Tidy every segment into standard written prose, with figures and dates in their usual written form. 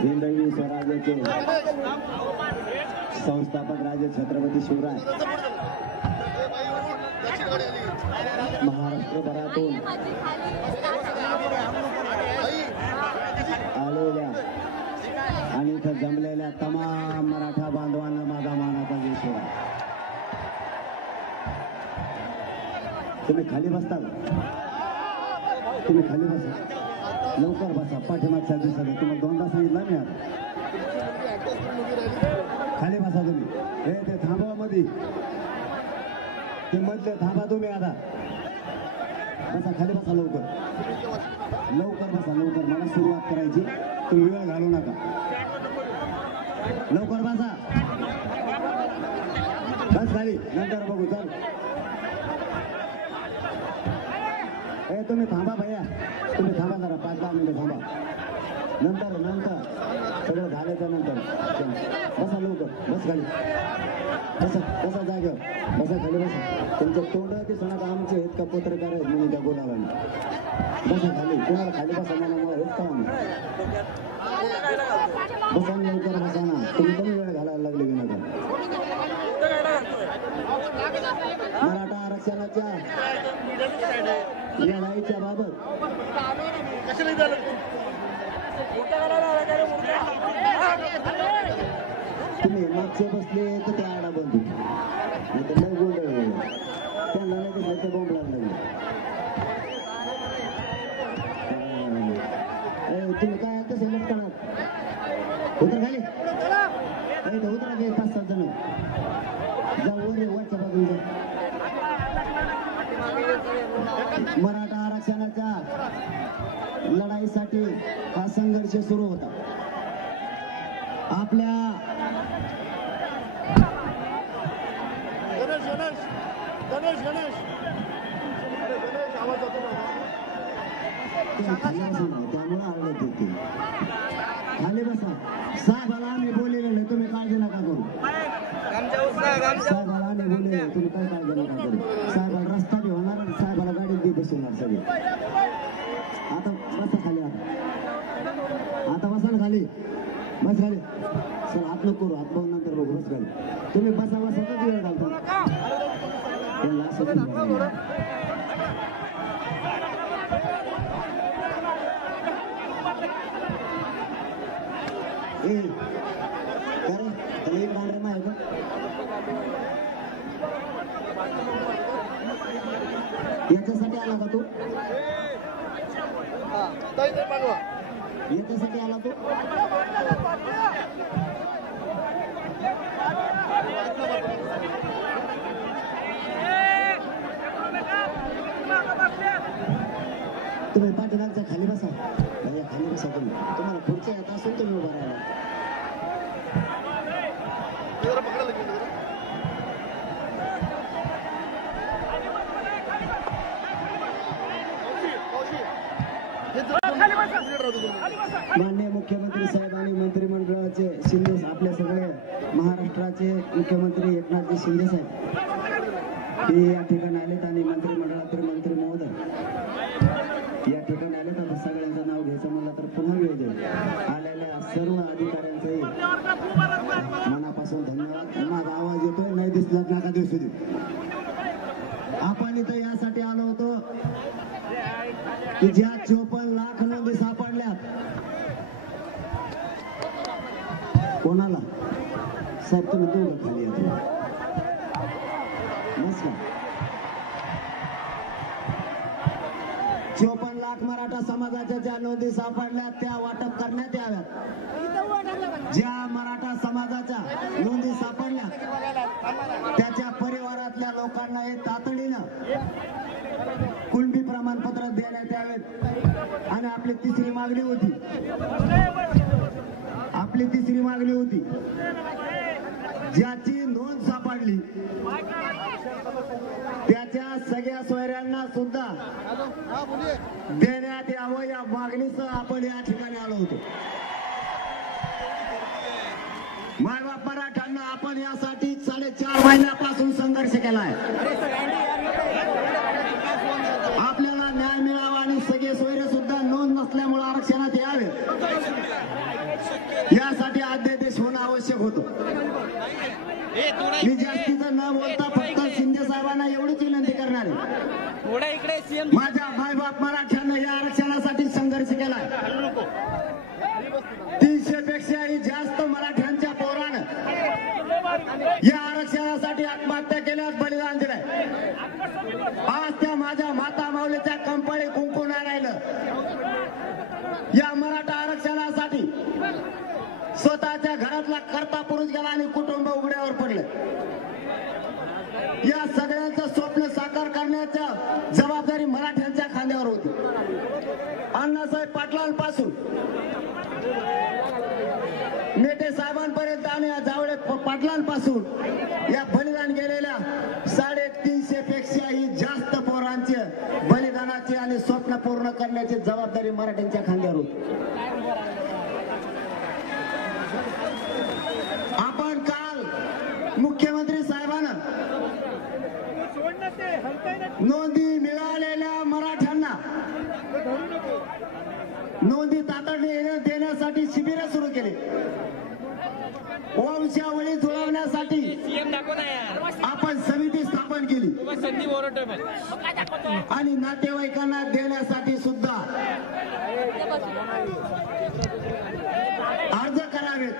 हिंदवी स्वराज्याचे संस्थापक राजे छत्रपती शिवराय महाराष्ट्रभरातून आलेल्या आणि इथं जमलेल्या तमाम मराठा बांधवांना माझा मानाचा जय शिवराय. तुम्ही खाली बसता का? तुम्ही खाली बसा, लवकर बसा. पाठीमागच्या दिवसात तुम्हाला दोनदा सांगितलं मी आता. खाली बसा तुम्ही. हे ते थांबवा मध्ये, ते मधले थांबा तुम्ही आता. बसा खाली बसा, लवकर लवकर बसा, लवकर. मला सुरुवात करायची, तुम्ही वेळ घालू नका. लवकर बसा, बस खाली, नंतर बघू. चल हे तुम्ही थांबा भैया, तुम्ही थांबा जरा 5-10 मिनिटं थांबा. नंतर सगळं झाल्याच्या नंतर बसा लवकर. बस खाली, बसा जागेवर, बसा खाली बसा. तुमचं तोंड ते सणात आमचे आहेत का पत्रकार आहेत म्हणून त्या बोलायला. बसा खाली, तुम्हाला खाली बसा मला हेच का आम्ही. बसा लवकर, बसा ना. तुम्ही कमी वेळ घालायला लागले विनाकारण. मराठा आरक्षणाच्या लढाईच्या बाबत तुम्ही मागचे बसले तर ते आडा बंधू लय गोंधळ त्यांना नाही दिसलं ते बॉम्ब लागला. तुम्ही काय कसं लटकणार? उतर खाली, उतरा घे 5-7 जण जाऊ वर वरच्या बाजूला. मराठा आरक्षणाच्या लढाईसाठी हा संघर्ष सुरू होता. आपल्या त्यामुळे आढळत होते. खाली बसा. साहेबाला आम्ही बोललेलं, तुम्ही काळजी नका करू. साहेबाला आम्ही बोललेलं, तुम्ही काय काळजी नका करू. साहेबाला रस्ता बी होणार, साहेबाला गाडीत बी बसवणार सगळे. आता बसा खाली, आता बसा ना खाली, बस खाली. सर हात नको करू, हात पाहून नंतर बघू. बस खाली तुम्ही, बसा बसा तर वेळ घालतो. याच्यासाठी आला का तू? याच्यासाठी आला तू? तुम्ही पाठीमागच्या खाली बसा, खाली बसा. तुम्हाला पुढच्या येत असेल तुम्ही उभा राहिला. माननीय मुख्यमंत्री साहेब आणि मंत्रिमंडळाचे शिंदे, आपल्या सगळे महाराष्ट्राचे मुख्यमंत्री एकनाथजी शिंदे साहेब हे या ठिकाणी आलेत आणि मंत्रिमंडळातील मंत्री महोदय या ठिकाणी आलेत. आता सगळ्यांचं नाव घ्यायचं म्हणलं तर पुन्हा वेळ देईल. आलेल्या सर्व अधिकाऱ्यांचंही मनापासून धन्यवाद. माझा आवाज येतोय, नाही दिसला नका दिसू दे. आपण इथं यासाठी आलो होतो की ज्या 54 लाख नोंदी सापडल्यात, कोणाला साहेब तुम्ही दोघं खाली येतो बस का. 54 लाख मराठा समाजाच्या ज्या नोंदी सापडल्यात त्या वाटप करण्यात याव्यात. ज्या मराठा समाजाच्या नोंदी सापडल्या त्याच्या परिवारातल्या लोकांना हे तातडीनं कुणबी प्रमाणपत्र देण्यात यावेत. आणि आपली तिसरी मागणी होती, ज्याची नोंद सापडली त्याच्या सगळ्या सोयऱ्यांना सुद्धा देण्यात यावं, या मागणीसह आपण या ठिकाणी आलो होतो. मायबाप मराठ्यांना आपण यासाठी 4.5 4 महिन्यापासून संघर्ष केलाय. आपल्याला न्याय मिळावा आणि सगळे सोयरे सुद्धा नोंद नसल्यामुळे आरक्षणात यावे यासाठी अध्यादेश होणं आवश्यक होतं. मी जास्तीचं न बोलता फक्त शिंदे साहेबांना एवढीच विनंती करणार आहे. माझ्या मायबाप मराठ्यांना या आरक्षणासाठी संघर्ष केलाय. 300 पेक्षाही जास्त मराठ्यांच्या पोरानं या आरक्षणासाठी आत्महत्या केल्यास बलिदान दिलंय. आज त्या माझ्या माता माऊलीच्या कंपाळी कुंकून राहिलं. या मराठा आरक्षणासाठी स्वतःच्या घरातला करता पुरुष गेला आणि कुटुंब उघड्यावर पडलं. या सगळ्यांचं स्वप्न साकार करण्याची जबाबदारी मराठ्यांच्या खांद्यावर होती. अण्णासाहेब पाटलांपासून मेटे साहेबांपर्यंत आणि जावळे पाटलांपासून या बलिदान गेलेल्या 350 पेक्षाही जास्त पोरांचे बलिदानाची आणि स्वप्न पूर्ण करण्याची जबाबदारी मराठ्यांच्या खांद्यावर होती. आपण काल मुख्यमंत्री साहेबांना नोंदी मिळालेल्या मराठ्यांना नोंदी तातडीने देण्यासाठी शिबिर सुरू केले. वंशावळी जुळवण्यासाठी आपण समिती स्थापन केली आणि नातेवाईकांना देण्यासाठी सुद्धा अर्ज करावेत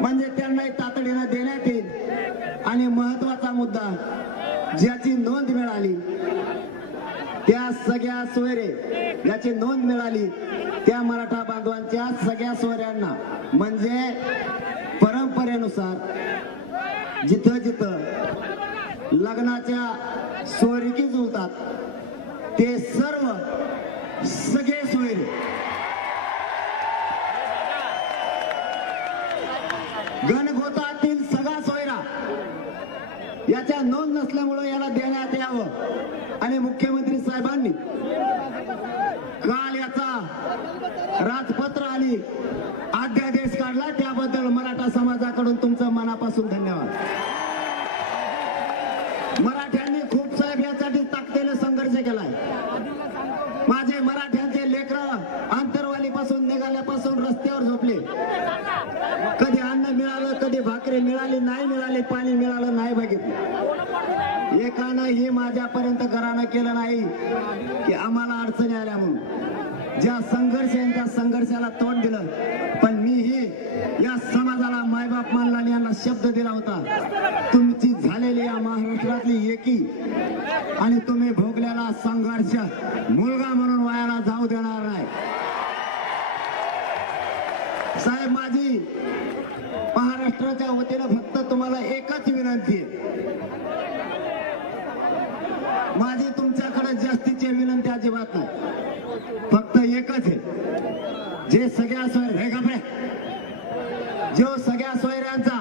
म्हणजे त्यांनाही तातडीने देण्यात येईल. आणि महत्वाचा मुद्दा ज्याची नोंद मिळाली त्या सगळ्या सोयरे याची नोंद मिळाली त्या मराठा बांधवांच्या सगळ्या सोयऱ्यांना म्हणजे परंपरेनुसार जिथं जिथं लग्नाच्या सोयरीकी जुळतात ते सर्व सगळे सोयरे गणगोतातील सगळा सोयरा याच्या नोंद नसल्यामुळे याला देण्यात यावं आणि मुख्यमंत्री साहेबांनी काल याचा राजपत्र आणि अध्यादेश काढला त्याबद्दल मराठा समाजाकडून तुमचं मनापासून धन्यवाद. मराठ्यांनी खूप साहेब यासाठी ताकदीने संघर्ष केलाय. माझे मराठ्यांचे लेकरं आंतरवालीपासून निघाल्यापासून रस्त्यावर झोपले. कधी अन्न मिळालं, कधी भाकरी मिळाली नाही मिळाली, पाणी मिळालं नाही बघितलं. एकानंही माझ्यापर्यंत घरानं केलं नाही की आम्हाला अडचणी आल्या म्हणून. ज्या संघर्ष त्या संघर्षाला तोंड दिलं. पण मीही या समाजाला मायबाप मानला आणि यांना शब्द दिला होता तुमची झालेली या महाराष्ट्रातली एकी आणि तुम्ही भोगलेला संघर्ष मुलगा म्हणून वायाला जाऊ देणार नाही. साहेब माझी महाराष्ट्राच्या वतीनं फक्त तुम्हाला एकच विनंती आहे. माझी तुमच्याकडे जास्तीची विनंती अजिबात नाही. फक्त एकच आहे. जे सगळ्या सोयरे जो सगळ्या सोयऱ्यांचा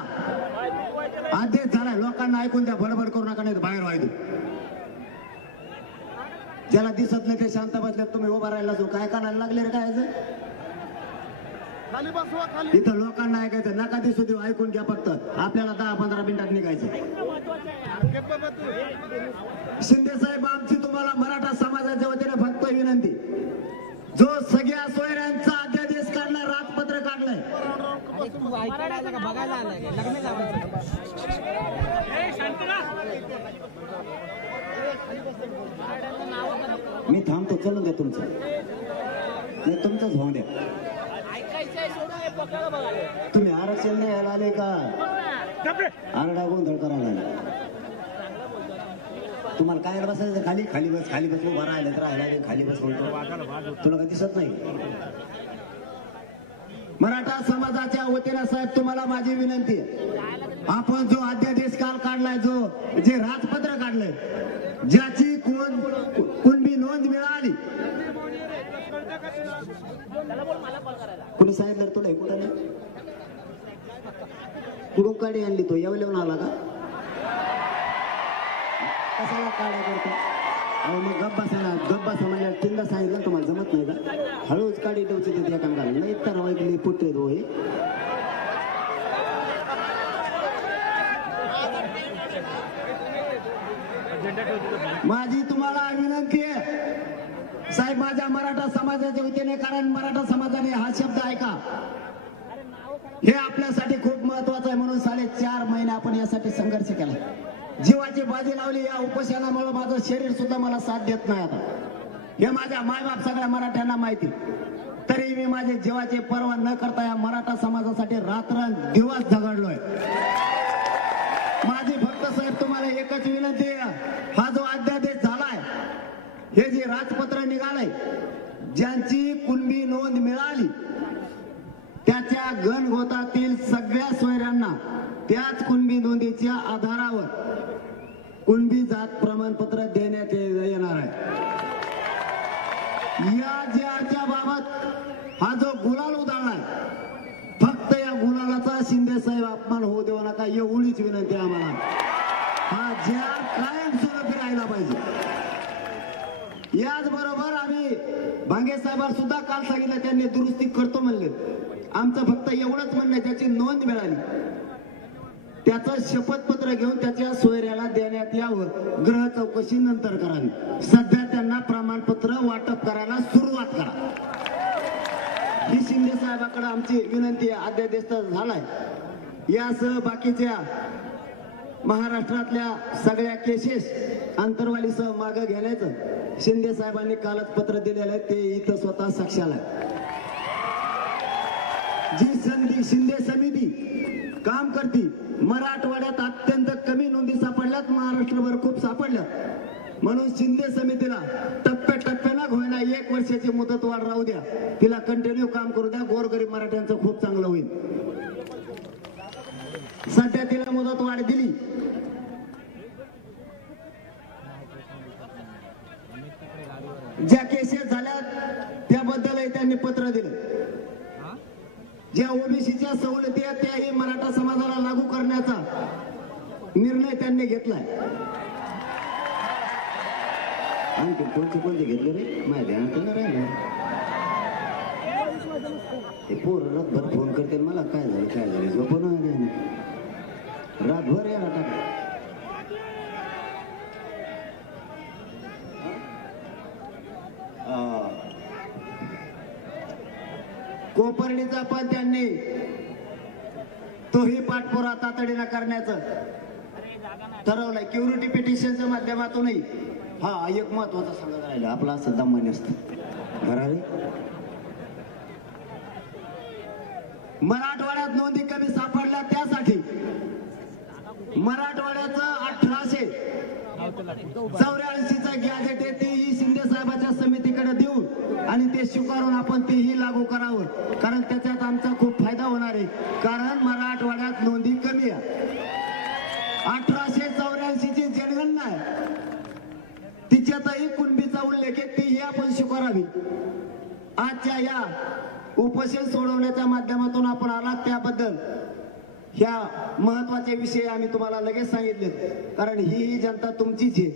आदेश झाला लोकांना ऐकून द्या. बडबड करू नका नाही बाहेर व्हायचं. ज्याला दिसत नाही ते शांत बसले. तुम्ही उभा राहिला असो काय कानाला लागले रे काय इथं लोकांना ऐकायचं नका दिसू देऊ. ऐकून घ्या फक्त. आपल्याला 10-15 मिनिटात निघायचं. शिंदे साहेब आमची तुम्हाला मराठा समाजाच्या वतीने फक्त विनंती. जो सगळ्या सोयऱ्यांचा अध्यादेश काढलाय राजपत्र काढलंय मी थांबतो. चलून द्या तुमचं तुमचंच होऊन द्या. तुम्ही आरक्षण द्यायला आले का आरडा गोंधळ करायला आले. तुम्हाला काय बसायचं खाली खाली बस खाली बस उभा राहिलं तर राहिला खाली बस बोलतो तुला काही दिसत नाही. मराठा समाजाच्या वतीने साहेब तुम्हाला माझी विनंती आहे. आपण जो अध्यादेश काल काढलाय जे राजपत्र काढलंय ज्याची कुणबी नोंद मिळाली कुणी सांगितलं तुला कुठं नाही कुठून काढी आणली तो येवलेवून आला का कशाला काढा करतो. अहो मग गप्पा म्हणल्या तीनदा सांगितलं तुम्हाला जमत नाही का. हळूच काढी ठेवची तिथे एकांकाला नाही तर वाईकली पुट्टे रो हे माझी तुम्हाला विनंती आहे साहेब, माझ्या मराठा समाजाच्या वतीने, कारण मराठा समाजाने हा शब्द ऐका, हे आपल्यासाठी खूप महत्वाचं आहे. म्हणून 4.5 महिने आपण यासाठी संघर्ष केला, जीवाची बाजी लावली. या उपोषणामुळे माझं शरीर सुद्धा मला साथ देत नाही आता, हे माझ्या मायबाप सगळ्या मराठ्यांना माहिती. तरी मी माझे जीवाची पर्वा न करता या मराठा समाजासाठी रात्र दिवस झगडलोय. माझी फक्त साहेब तुम्हाला एकच विनंती आहे, हा जो अध्यादेश झालाय, हे जे राजपत्र निघालंय, ज्यांची कुणबी नोंद मिळाली त्याच्या गणगोतातील सगळ्या सोयऱ्यांना त्याच कुणबी नोंदीच्या आधारावर कुणबी जात प्रमाणपत्र देण्यात येणार आहे. या ज्याच्या बाबत हा जो गुलाल उधळलाय, फक्त या गुलालाचा शिंदे साहेब अपमान होऊ देऊ नका, एवढीच विनंती आहे आम्हाला. हा ज्या कायम स्वरूपी राहिला पाहिजे. याचबरोबर आम्ही भांगे साहेबांना सुद्धा काल सांगितलं, त्यांनी दुरुस्ती करतो म्हणले. आमचं फक्त एवढंच म्हणणं आहे, त्याची नोंद मिळाली, त्याचं शपथपत्र घेऊन त्याच्या सोयऱ्याला देण्यात यावं. ग्रह चौकशी नंतर करावी. सध्या त्यांना प्रमाणपत्र वाटप करायला सुरुवात करा, ही शिंदे साहेबांकडे आमची विनंती आहे. अध्यादेश तर झालाय, यासह बाकीच्या महाराष्ट्रातल्या सगळ्या केसेस अंतरवालीसह मागे घेण्याचं शिंदे साहेबांनी कालच पत्र दिलेलं आहे, ते इथं स्वतः साक्षाला आहे. जी शिंदे समिती काम करती, मराठवाड्यात अत्यंत कमी नोंदी सापडल्यात, महाराष्ट्रभर खूप सापडल्यात. म्हणून शिंदे समितीला टप्प्याटप्प्यानं होईना 1 वर्षाची मुदतवाढ राहू द्या, तिला कंटिन्यू काम करू द्या. गोरगरीब मराठ्यांचं खूप चांगलं होईल. सध्या तिला मुदतवाढ दिली, ज्या केसेस झाल्या त्याबद्दलही त्यांनी पत्र दिलं. ज्या ओबीसीच्या सवलती आहेत त्याही मराठा समाजाला लागू करण्याचा निर्णय त्यांनी घेतलाय. आणखी कोणते घेतले रे, माहिती ध्यानात राहिलं. हे पोर रातभर फोन करते मला, काय झालं झोपण रातभर याला टाका. कोपर्णीचा पण त्यांनी तोही पाठपुरा तातडीनं करण्याचं ठरवलंय. क्युरिटी पिटिशनच्या माध्यमातूनही. हा एक महत्वाचा सांगत राहिलं, आपला असं दम्माने असतं बराबर. मराठवाड्यात नोंदी कमी सापडल्या, त्यासाठी मराठवाड्याचं 1884चा गॅजेट आहे, तेही शिंदे साहेबांच्या समितीकडे देऊन आणि ते स्वीकारून आपण तेही लागू करावं, कारण त्याच्यात आमचा खूप फायदा होणार आहे. कारण मराठवाड्यात नोंदी कमी आहे. 1884ची जनगणना आहे, तिच्यातही कुणबीचा उल्लेख आहे, तेही आपण स्वीकारावी. आजच्या या उपोषण सोडवण्याच्या माध्यमातून आपण आलात, त्याबद्दल ह्या महत्वाचे विषय आम्ही तुम्हाला लगेच सांगितले, कारण ही जनता तुमचीच आहे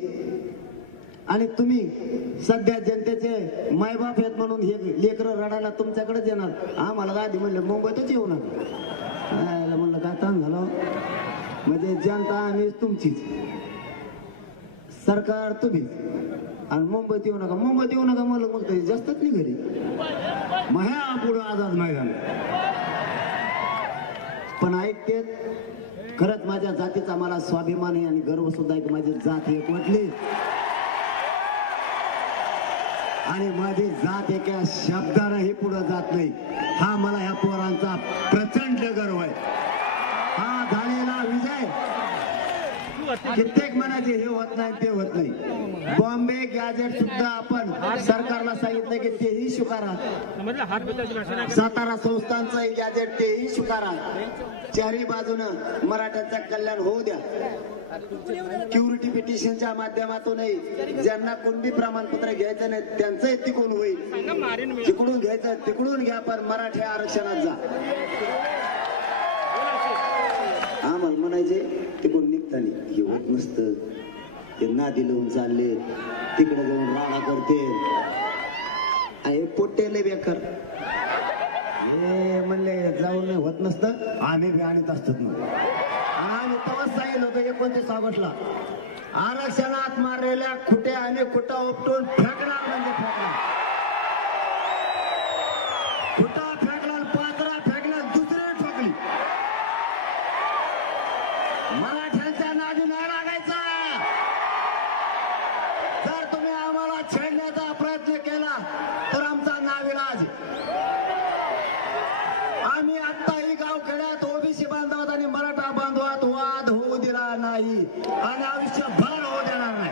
आणि तुम्ही सध्या जनतेचे मायबाप आहेत. म्हणून हे लेकरं रडायला तुमच्याकडेच येणार. आम्हाला आधी म्हणलं मुंबईतच येऊ नका, म्हणलं काय ताण झालं. म्हणजे जनता आम्ही तुमचीच, सरकार तुम्ही, आणि मुंबईत येऊ नका. मुंबईत येऊ नका मला म्हणतो जास्तच नाही घरी, मग ह्या पुढं आझाद मैदान. पण ऐकते, खरंच माझ्या जातीचा मला स्वाभिमान आहे आणि गर्व सुद्धा आहे की माझी जात एक म्हटली आणि माझी जात एका शब्दानंही पुढे जात नाही. हा मला ह्या पोरांचा प्रचंड गर्व आहे. हा झालेला विजय कित्येक म्हणायचे हे होत नाही ते होत नाही. बॉम्बे गॅजेट सुद्धा आपण सरकारला सांगितलं की तेही स्वीकारा. सातारा संस्थांचं गॅजेट तेही स्वीकारा. चारही बाजूनं मराठ्यांचं कल्याण होऊ द्या. क्युरिटी पिटिशनच्या माध्यमातूनही ज्यांना कुणबी प्रमाणपत्र घ्यायचं नाही त्यांचंही तिकडून होईल. तिकडून घ्यायचं तिकडून घ्या, पण मराठी आरक्षणात जा. आम्हाला म्हणायचे तिकडून निघताना हे होत नसतं, ते नादी लावून चालले, तिकडे जाऊन राडा करते, आहे पोट्टेले बेकार. हे म्हणले जाऊन होत नसतं, आम्ही बी आणत असतात. आम्ही तेव्हाच सांगितलं होतं 29 ऑगस्टला आरक्षणात मारलेल्या खुट्या आणि खुटा उपटून फेकणार म्हणजे फेकणार. खुटा फेकला, पात्रा फेकला, दुसरी ठोकली. मराठ्यांच्या नादी नाही लागायचा. जर तुम्ही आम्हाला छेडण्याचा प्रयत्न केला तर आमचा नाविलाज. आम्ही आत्ताही गावखेड्यात ओबीसी बांधवात आणि मराठा बांधवात वाद होऊ दिला नाही आणि आयुष्यभर होऊ देणार नाही.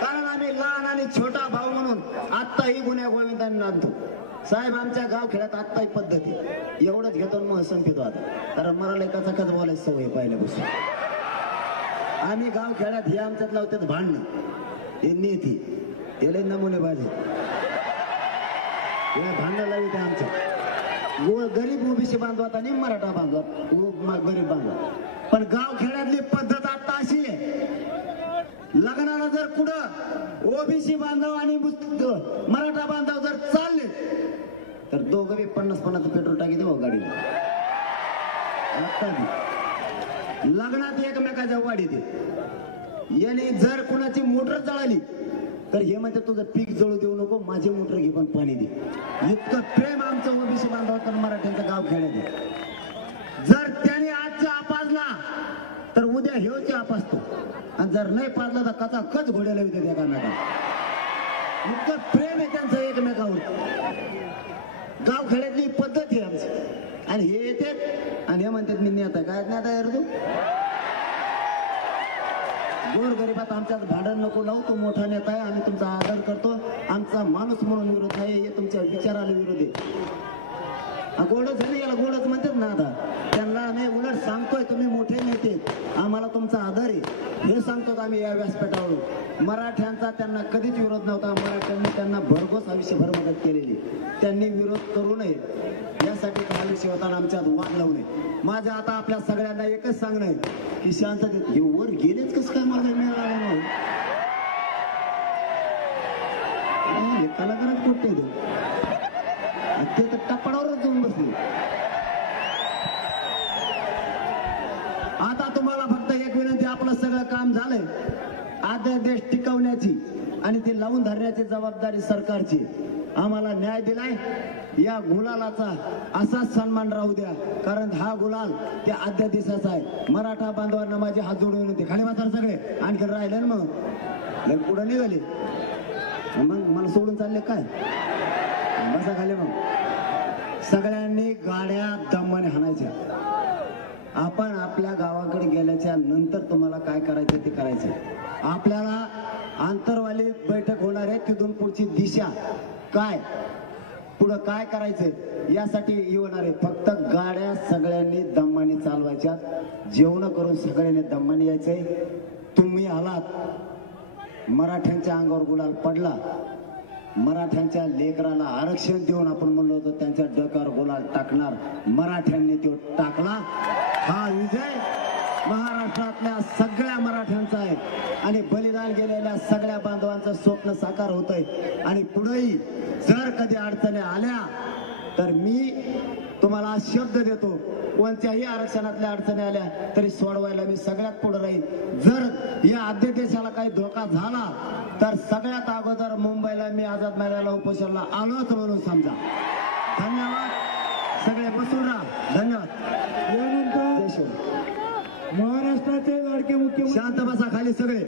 कारण आम्ही लहान आणि छोटा भाऊ म्हणून आत्ताही गुन्ह्या गोविंदांनी नांदतो. साहेब, आमच्या गावखेड्यात आत्ताही पद्धती एवढंच घेतो मग संपितो आता. कारण मला एकाच बोलायची सवय पहिल्यापासून. आम्ही गावखेड्यात हे आमच्यात लावतात भांडणं, हे नीती, हे लय नमुने बाजे भांडणं लावी ते आमच्या गरीब ओबीसी बांधवात आणि मराठा बांधवात, गरीब बांधवात. पण गावखेड्यातली पद्धत आता अशी आहे, लग्नाला जर कुठं ओबीसी बांधव आणि मराठा बांधव जर चालले तर दोघं बी 50-50 पेट्रोल टाकी देऊ गाडीला. लग्नात एकमेकाच्या वाढी दे. याने जर कुणाची मोटर जळाली तर हे म्हणते तुझं पीक जळू देऊ नको, माझी मोटर घे पण पाणी दे. इतकं प्रेम आमचं ओबीसी बांधव तर मराठ्यांचं गाव खेळायचं. जर त्याने आज पाजला तर उद्या हेच पाजतो आणि जर नाही पाजला तर कचा कच घोड्याला येते त्या कानाला. इतकं प्रेम आहे त्यांचं एकमेकावर. गाव खेड्यातली पद्धत आहे आमची. आणि हे येतात आणि हे म्हणतात मी नेता. काय नेता यार तू? गोर गरीबात आमच्यात भांडण नको लावू. तो मोठा नेता आहे, आम्ही तुमचा आदर करतो. आमचा माणूस म्हणून विरोध आहे, हे तुमच्या विचाराला विरोध आहे. गोडच झाले, याला गोडच म्हणतात ना. आता त्यांना आम्ही उलट सांगतोय तुम्ही मोठे नेते, आम्हाला तुमचा आदर आहे हे सांगतो आम्ही या व्यासपीठावरून. मराठ्यांचा त्यांना कधीच विरोध नव्हता. मराठ्यांनी त्यांना भरघोस आयुष्यभर मदत केलेली. त्यांनी विरोध करू नये यासाठी आयुष्य होताना आमच्यात वाद लावू नये. माझं आता आपल्या सगळ्यांना एकच सांगणं आहे की शांततेत हे वर गेलेच कसं काय मला मिळालं म्हणून कलाकारात कुठे ते तर टप्पाडावरच जाऊन बसले. आता तुम्हाला फक्त एक विनंती, आपलं सगळं काम झालंय. अध्यादेश टिकवण्याची आणि ती लावून धरण्याची जबाबदारी सरकारची. आम्हाला न्याय दिलाय, या गुलालाचा असाच सन्मान राहू द्या. कारण हा गुलाल त्या अध्यादेशाचा आहे. मराठा बांधवांना माझे हात जोडून विनंती, खाली मात्र सगळे आणखी राहिले ना मग पुढे निघाले मग मला सोडून चालले काय? बसा खाली. मग सगळ्यांनी गाड्या दमाने हाणायच्या. आपण आपल्या गावाकडे गेल्याच्या नंतर तुम्हाला काय करायचं ते करायचं. आपल्याला आंतरवाली बैठक होणार आहे, तिथून पुढची दिशा काय, पुढं काय करायचं यासाठी होणार आहे. फक्त गाड्या सगळ्यांनी दमाने चालवायच्या. जेवण करून सगळ्यांनी दमाने यायचंय. तुम्ही आलात, मराठ्यांच्या अंगावर गुलाल पडला. मराठ्यांच्या लेकराला आरक्षण देऊन आपण म्हणलो होतो त्यांच्या डोक्यावर गुलाल टाकणार, मराठ्यांनी तो टाकला. हा विजय महाराष्ट्रातल्या सगळ्या मराठ्यांचा आहे आणि बलिदान गेलेल्या सगळ्या बांधवांचं स्वप्न साकार होतंय. आणि पुढेही जर कधी अडचणी आल्या तर मी तुम्हाला शब्द देतो, कोणत्याही आरक्षणातल्या अडचणी आल्या तरी सोडवायला मी सगळ्यात पुढे राहील. जर या अध्यादेशाला काही धोका झाला तर सगळ्यात अगोदर मुंबईला मी आझाद मैदानाला उपोषणाला आलोच म्हणून समजा. धन्यवाद. सगळे बसून राहा. धन्यवाद. यानंतर महाराष्ट्राचे लाडके मुख्यमंत्री शांत बसा खाली सगळे.